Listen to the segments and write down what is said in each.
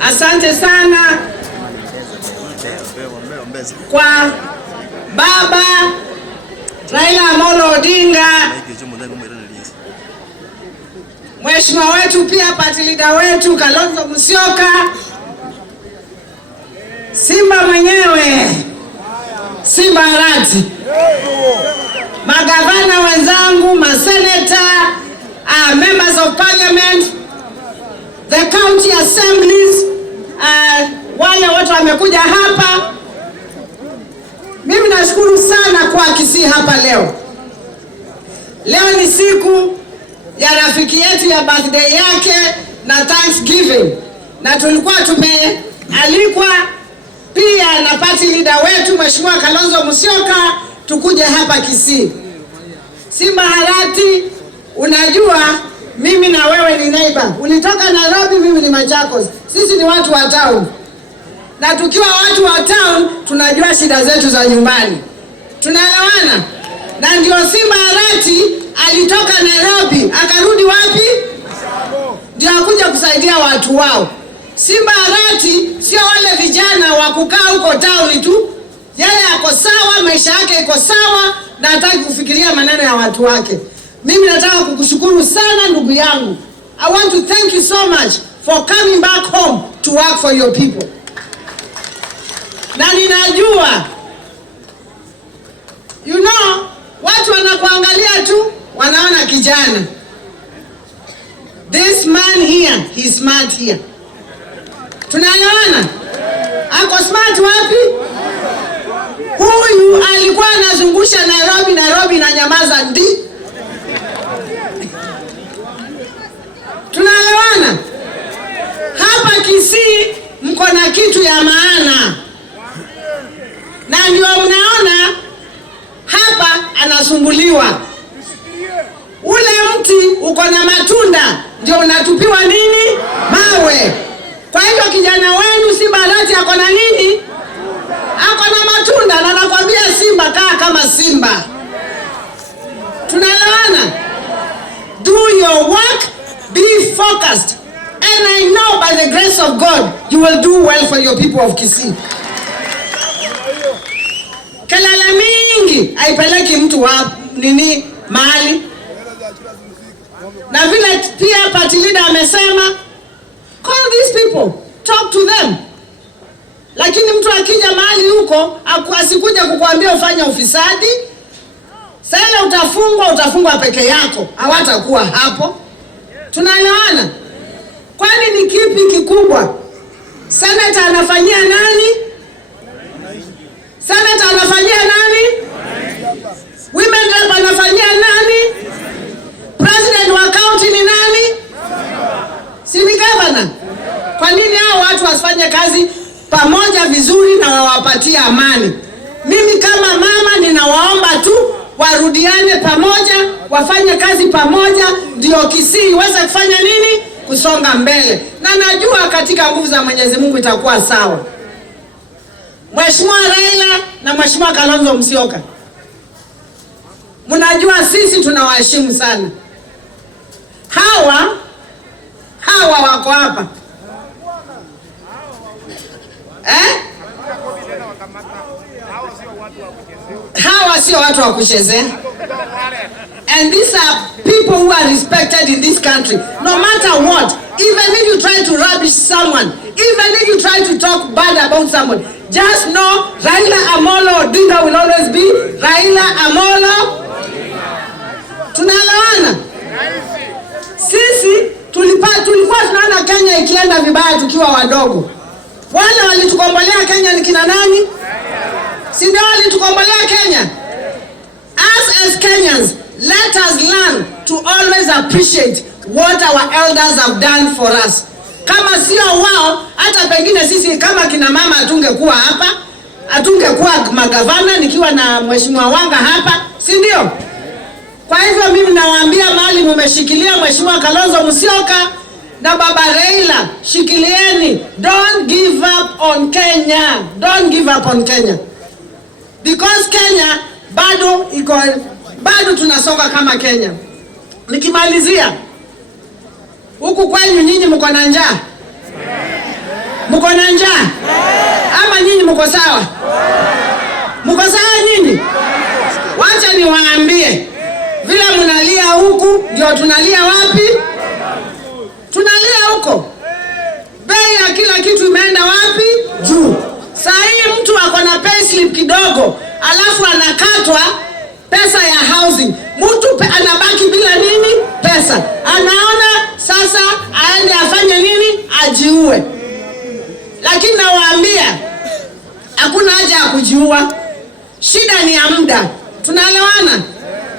Asante sana kwa Baba Raila Amolo Odinga, Mheshimiwa wetu pia party leader wetu Kalonzo Musyoka, Simba mwenyewe, Simba Arati, magavana wenzangu, maseneta, members of parliament, the county assemblies, wale wote wamekuja hapa. Mimi nashukuru sana kwa Kisii hapa leo. Leo ni siku ya rafiki yetu ya birthday yake na Thanksgiving. Na tulikuwa tumealikwa pia na party leader wetu Mheshimiwa Kalonzo Musyoka tukuje hapa Kisii. Simba Arati, unajua mimi na wewe ni neighbor. Ulitoka Nairobi, mimi ni Machakos. Sisi ni watu wa town. Na tukiwa watu wa town tunajua shida zetu za nyumbani. Tunaelewana? Na ndio Simba Arati alitoka Nairobi, akarudi wapi? Ndio akuja kusaidia watu wao. Simba Arati sio wale vijana wa kukaa huko town tu. Yeye ako sawa, maisha yake iko sawa na hataki kufikiria maneno ya watu wake. Mimi nataka kukushukuru sana ndugu yangu. I want to thank you so much for coming back home to work for your people. Na ninajua, you know, watu wanakuangalia tu, wanaona kijana. This man here, he's smart here. Tunaelewana? Ako smart wapi? Huyu alikuwa anazungusha Nairobi na nyamaza ndi. Tunaelewana? Hapa Kisii mko na kitu ya maana. Na ndio mnaona hapa anasumbuliwa. Ule mti uko na matunda ndio unatupiwa nini? Mawe. Kwa hivyo kijana wenu Simba Arati ako na nini? Ako na matunda, na nakwambia Simba kaa kama Simba. Tunaelewana? Do your work, be focused. And I know by the grace of God, you will do well for your people of Kisii. Kelele mingi haipeleki mtu wa nini mahali. Na vile pia party leader amesema, call these people, talk to them. Lakini mtu akija mahali huko asikuja kukuambia ufanye ufisadi. Sasa utafungwa peke yako, hawatakuwa hapo. Tunaelewana? Kwani ni kipi kikubwa? Senator anafanyia nani? Senator anafanyia nani? Women rep anafanyia nani? President wa county ni nani? Si ni governor? Kwa nini hao watu wasifanye kazi pamoja vizuri na wawapatie amani? Mimi kama mama ninawaomba tu warudiane pamoja, wafanye kazi pamoja, ndio Kisii iweze kufanya nini? Kusonga mbele. Na najua katika nguvu za Mwenyezi Mungu itakuwa sawa. Mheshimiwa Raila na Mheshimiwa Kalonzo Musyoka, mnajua sisi tunawaheshimu sana. Hawa wako hapa. Hawa sio watu wa kuchezea. And these are people who are respected in this country. No matter what, even if you try to rubbish someone, even if you try to talk bad about someone, just know Raila Amolo Odinga will always be Raila Amolo. Tunaelewana? Sisi tulikuwa tunaona Kenya ikienda vibaya tukiwa wadogo. Wale walitukombolea Kenya ni kina nani? Si ndio walitukombolea Kenya? As Kenyans, let us learn to always appreciate what our elders have done for us. Kama sio wao, hata pengine sisi kama kina mama hatungekuwa hapa, hatungekuwa magavana nikiwa na Mheshimiwa Wanga hapa, si ndio? Kwa hivyo mimi nawaambia mahali mmeshikilia Mheshimiwa Kalonzo Musyoka na Baba Raila, shikilieni. Don't give up on Kenya. Don't give up on Kenya. Because Kenya bado tunasonga kama Kenya. Nikimalizia, huku kwenu nyinyi mko na njaa? Mko na njaa? Ama nyinyi mko sawa? Mko sawa nyinyi? Wacha niwaambie, vile mnalia huku ndio tunalia wapi? Tunalia huko. Bei ya kila kitu imeenda wapi? Juu. Saa hii mtu ako na payslip kidogo, alafu anakatwa pesa ya housing. Mtu anabaki bila nini? Pesa. Anaona sasa aende afanye nini? Ajiue. Lakini nawaambia, hakuna haja ya kujiua. Shida ni ya muda. Tunaelewana?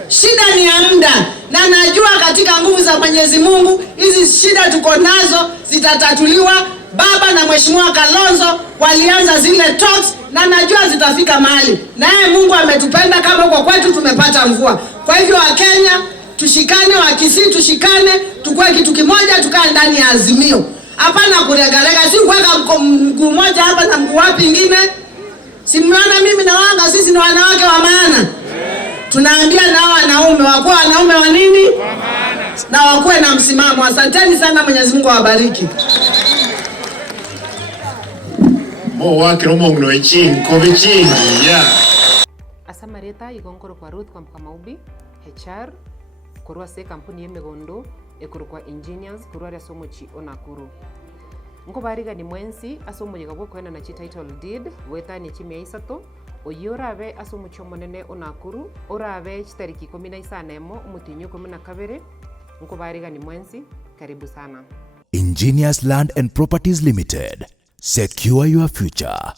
Shida ni ya muda. Na najua katika nguvu za Mwenyezi Mungu hizi shida tuko nazo zitatatuliwa. Baba na Mheshimiwa Kalonzo walianza zile talks na najua zitafika mahali. Naye Mungu ametupenda kama kwa kwetu tumepata mvua. Kwa hivyo Wakenya tushikane, wa Kisii tushikane, tukue kitu kimoja, tukae ndani ya azimio. Hapana kuregarega, si kuweka mguu mmoja hapa na mguu wapi ingine. Si mnaona mimi na wanga sisi ni wanawake wa maana. Tunaambia na wanaume wakuwe wanaume wa nini? Wa maana. Na wakuwe na msimamo. Asanteni sana, Mwenyezi Mungu awabariki. Mo wake romo mno echin kovichini ya. Asamareta igongoro kwa Ruth kwa Mkamaubi HR kurwa se kampuni yemegondo ekurukwa engineers kurwa ya somochi onakuru. Ngo bariga ni mwensi asomo yigabwo kwena na title deed wetani chimia isato oyora abe asomucho monene onakuru orabe chitariki 15 umutinyo 12 ngo bariga ni mwensi karibu sana. Engineers Land and Properties Limited. Secure your future.